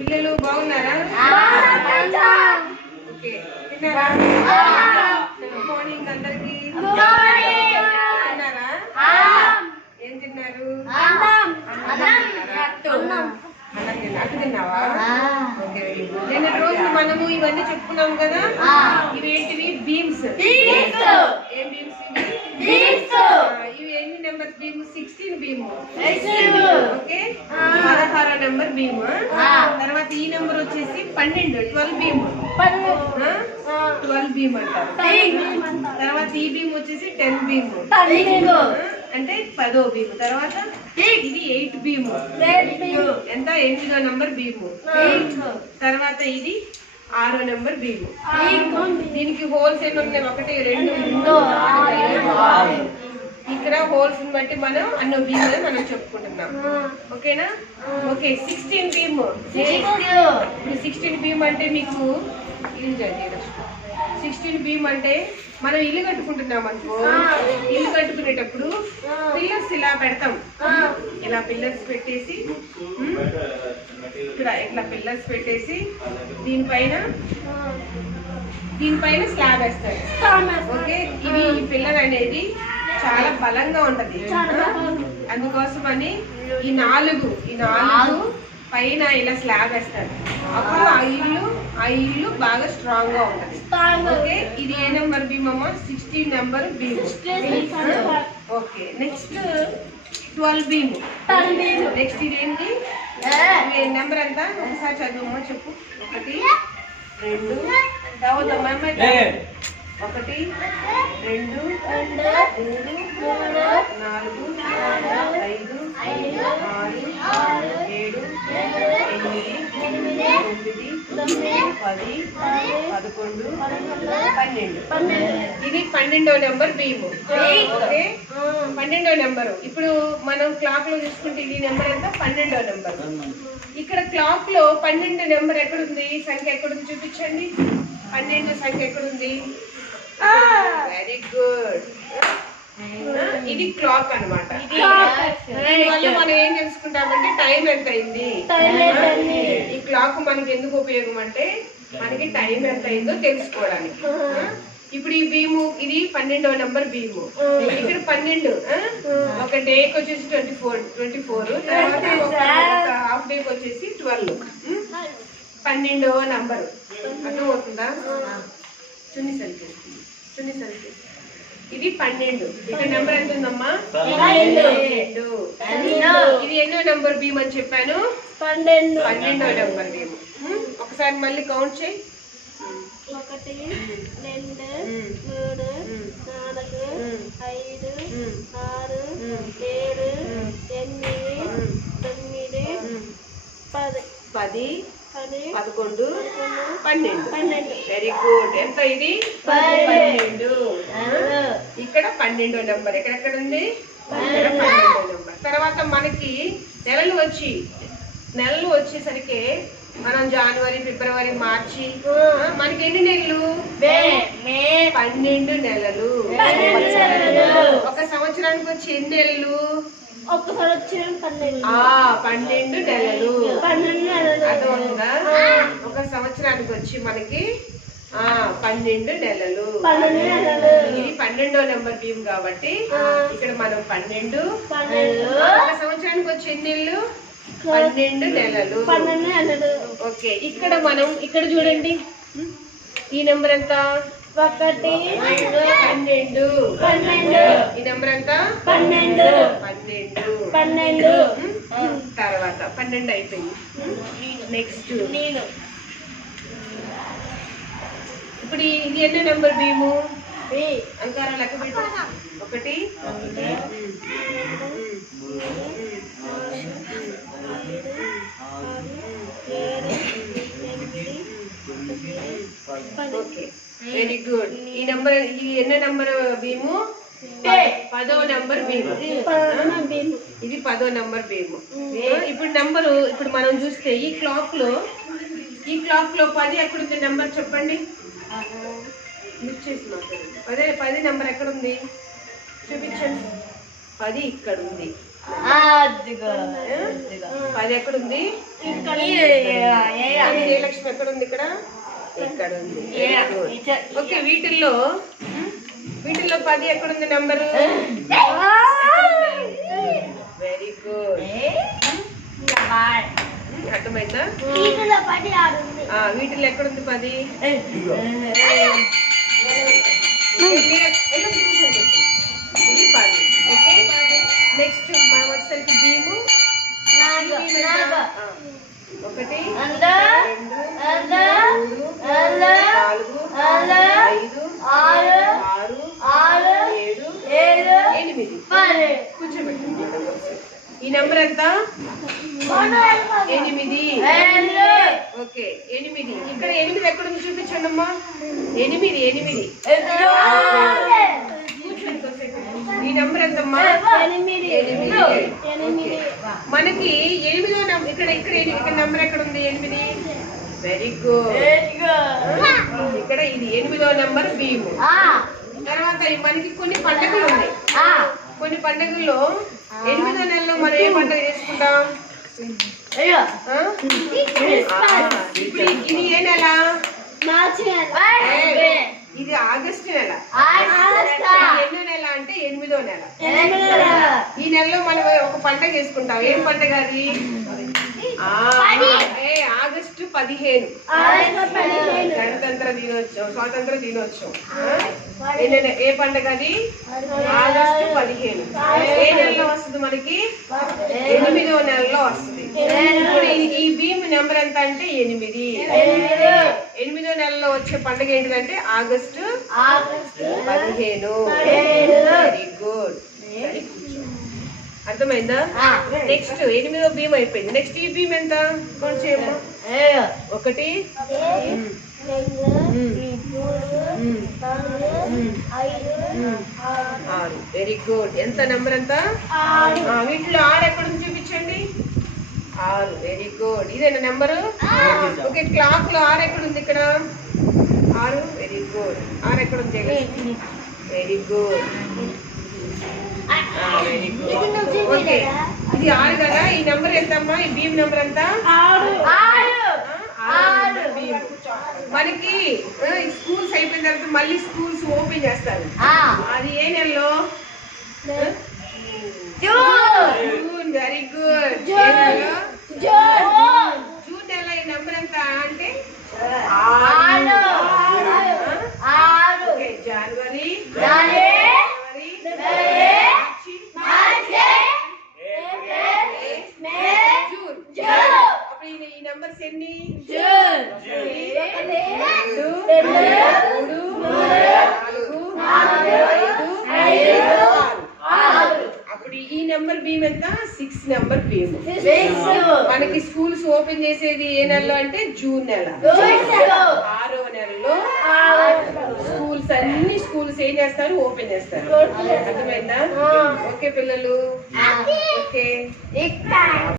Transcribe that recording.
పిల్లలు బాగున్నారా? ఓకే, తిన్నారా? గుడ్ మార్నింగ్ అందరికి. తిన్నారా? ఏం తిన్నారు? అటు తిన్నావా? ఓకే, నిన్న రోజు మనము ఇవన్నీ చెప్పుకున్నాం కదా. ఇవేంటివి? బీమ్స్. ఏం బీమ్స్ ఇవి? ఇవి ఎన్ని నెంబర్ బీమ్? 16 బీమ్. ఓకే, 16వ నెంబర్ బీమ్. తర్వాత ఈ నెంబర్ వచ్చేసి 12, 12 బీమ్. 12 బీమ్ అంటారు. తర్వాత ఈ బీమ్ వచ్చేసి 10 బీమ్ అంటే 10వ బీమ్. తర్వాత ఇది 8 బీమ్. ఎంత? 8వ నెంబర్ బీమ్. తర్వాత ఇది 6వ నెంబర్ బీమ్. దీనికి హోల్స్ ఎన్ని ఉన్నాయి? 1, 2, 3, 4, 5, 6. ఇక్కడ హోల్స్ బట్టి మనం అన్న బీమ్ మనం చెప్పుకుంటున్నాం. ఓకేనా? Okay, 16 beam. ఇప్పుడు 16 బీమ్ అంటే మీకు 16 బీమ్ అంటే మనం ఇల్లు కట్టుకుంటున్నాం అనుకో. ఇల్లు కట్టుకునేటప్పుడు పిల్లర్స్ ఇలా పెడతాం. ఇలా పిల్లర్స్ పెట్టేసి ఇక్కడ ఇట్లా పిల్లర్స్ పెట్టేసి దీనిపైన స్లాబ్ వేస్తారు. ఓకే, ఇవి ఈ పిల్లర్ అనేది చాలా బలంగా ఉంటది. అందుకోసమని ఈ నాలుగు పైన ఇలా స్లాబ్ వేస్తారు. అప్పుడు ఆ ఇల్లు బాగా స్ట్రాంగ్ గా ఉంటది. ఓకే, ఇది ఏ నెంబర్ బీమ్ అమ్మ? 16 number beam. Okay, next 12 beam. Next ఇదేంటి? నెంబర్ ఎంత? ఒకసారి చదువు చెప్పు. 1, 2 చదువుతామా? 1, 2, 3, 4, 5, 6, 7, 8, 9, 10, 11, ఇది 12వ నెంబర్ బీమ్. ఓకే, 12వ నెంబరు. ఇప్పుడు మనం క్లాక్ లో చూసుకుంటే ఇది నెంబర్ ఎంత? 12వ నెంబర్. ఇక్కడ క్లాక్ లో 12 నెంబర్ ఎక్కడుంది? సంఖ్య ఎక్కడుంది? చూపించండి. 12 సంఖ్య ఎక్కడుంది? Very good. ఇది క్లాక్ అన్నమాట. దీనివల్ల మనం ఏం తెలుసుకుంటామంటే టైం ఎంత అయింది. ఈ క్లాక్ మనకి ఎందుకు ఉపయోగం అంటే మనకి టైం ఎంత అయిందో తెలుసుకోవడానికి. ఇప్పుడు ఈ బీము ఇది 12వ నెంబర్ బీము. ఇక్కడ 12 ఒక డేకి వచ్చేసి 24. తర్వాత ఒక హాఫ్ డేకి వచ్చేసి 12. 12వ నెంబరు అర్థమవుతుందా? చున్ని సరికేస్తుంది. ఇది 12. ఇక్కడ నెంబర్ ఎంత ఉందమ్మా? 12. ఇది ఎన్నో నెంబర్ బీమ్ అని చెప్పాను? 12వ నెంబర్ బీమ్. ఒకసారి మళ్ళీ కౌంట్ చేయి. 1, 2, 3, 4, 5, 6, 7, 8, 9, 10, 11, 12. Very good. ఎంత ఇది? 12. ఇక్కడ 12వ నెంబర్. ఎక్కడెక్కడ ఉంది? 12వ నెంబర్. తర్వాత మనకి నెలలు వచ్చేసరికి మనం జనవరి, ఫిబ్రవరి, మార్చి, మనకి ఎన్ని నెలలు? 12 నెలలు. ఒక సంవత్సరానికి వచ్చి ఎన్ని నెలలు? 12 నెలలు. అర్థమవుతుందా? ఒక సంవత్సరానికి వచ్చి మనకి 12 నెలలు. ఇది 12వ నెంబర్ బీమ్ కాబట్టి ఇక్కడ మనం 12. ఒక సంవత్సరానికి వచ్చి ఎన్ని నెలలు? 12 నెలలు. ఓకే, ఇక్కడ మనం ఇక్కడ చూడండి. ఈ నెంబర్ ఎంత? 1, 12. ఈ నెంబర్ ఎంత? 12. తర్వాత 12 అయిపోయింది. నెక్స్ట్ ఇప్పుడు ఇది ఎన్నో నెంబర్ బీము? అంకారా లెక్క పెట్టు. 1, 2, ఓకే, వెరీ గుడ్. ఈ నెంబర్ ఇది ఎన్నో నెంబర్ బీము? 10వ నెంబర్ బీము. ఇది 10వ నెంబర్ బీము. ఇప్పుడు మనం చూస్తే ఈ క్లాక్ లో 10 ఎక్కడుంది నెంబర్ చెప్పండి. లిఫ్ట్ చేసి మాట్లాడండి. 10 నెంబర్ ఎక్కడుంది చూపించండి. 10 ఇక్కడ ఉంది. 10 ఎక్కడుంది? జయలక్ష్మి ఎక్కడుంది? ఇక్కడ ఇక్కడ ఉంది. ఓకే, వీటిల్లో 10 ఎక్కడుంది నెంబరు? Very good. అర్థమైందా? వీటిల్లో ఎక్కడుంది 10? ఇది 10. ఓకే, నెక్స్ట్ మనం వచ్చేసరికి భీము. 1 2 3 4 5 6 7 8. కూర్చోబెట్టండి. ఈ నెంబర్ ఎంత? 8. ఓకే, 8. ఇక్కడ 8 ఎక్కడుంది చూపించండి అమ్మా. 8. కూర్చోండి కాసేపు. ఈ నెంబర్ ఎంతమ్మా? 8. మనకి 8వ నెంబర్ ఇక్కడ నెంబర్ ఎక్కడ ఉంది? 8. Very good. ఇక్కడ ఇది 8వ నెంబర్ భీము. తర్వాత మనకి కొన్ని పండుగలు ఉన్నాయి. కొన్ని పండుగల్లో 8వ నెలలో మనం ఏ పండుగ చేసుకుంటాం? ఇప్పుడు ఇది ఏ నెల? ఇది ఆగస్టు నెల. ఎన్నో నెల అంటే 8వ నెల. ఈ నెలలో మనం ఒక పండుగ చేసుకుంటాం. ఏం పండుగ అది? ఆగస్టు 15 గణతంత్ర దినోత్సవం, స్వాతంత్ర దినోత్సవం. ఏ పండుగ అది? ఆగస్టు 15. ఏ నెలలో వస్తుంది మనకి? 8వ నెలలో వస్తుంది. ఇప్పుడు ఈ భీమ్ నెంబర్ ఎంత అంటే 8. 8వ నెలలో వచ్చే పండుగ ఏంటిదంటే ఆగస్టు 15. Very good. అర్థమైందా? నెక్స్ట్ 8వ భీమ్ అయిపోయింది. నెక్స్ట్ ఈ భీమ్ ఎంత? కొంచెం 1 2 6. Very good. ఎంత నెంబర్ ఎంత? వీటిలో 6 ఎక్కడుంది చూపించండి. 6. Very good. ఇదేనా నెంబరు? ఓకే, క్లాక్ లో 6 ఎక్కడుంది? ఇక్కడ 6. Very good. 6 ఎక్కడుంది? Very good. Very good. Okay, ఇది 6 కదా. ఈ నెంబర్ ఎంతమ్మా? ఈ భీమ్ నెంబర్ ఎంత? 6 భీమ్. మనకి స్కూల్స్ అయిపోయిన తర్వాత మళ్ళీ స్కూల్స్ ఓపెన్ చేస్తారు. అది ఏ నెలలో? జూన్. Very good. జూన్ నెల. ఈ నెంబర్ ఎంత అంటే 6. ఓకే, జనవరి, అప్పుడు ఈ నెంబర్స్ ఎన్ని? అప్పుడు ఈ నెంబర్ భీమ్ ఎంత? 6 నెంబర్ భీమ్. మనకి స్కూల్స్ ఓపెన్ చేసేది ఏ నెలలో అంటే జూన్ నెల. 6వ నెలలో స్కూల్స్ అన్ని స్కూల్స్ ఏం చేస్తారు? ఓపెన్ చేస్తారు. అర్థమైందా? ఓకే పిల్లలు. ఓకే.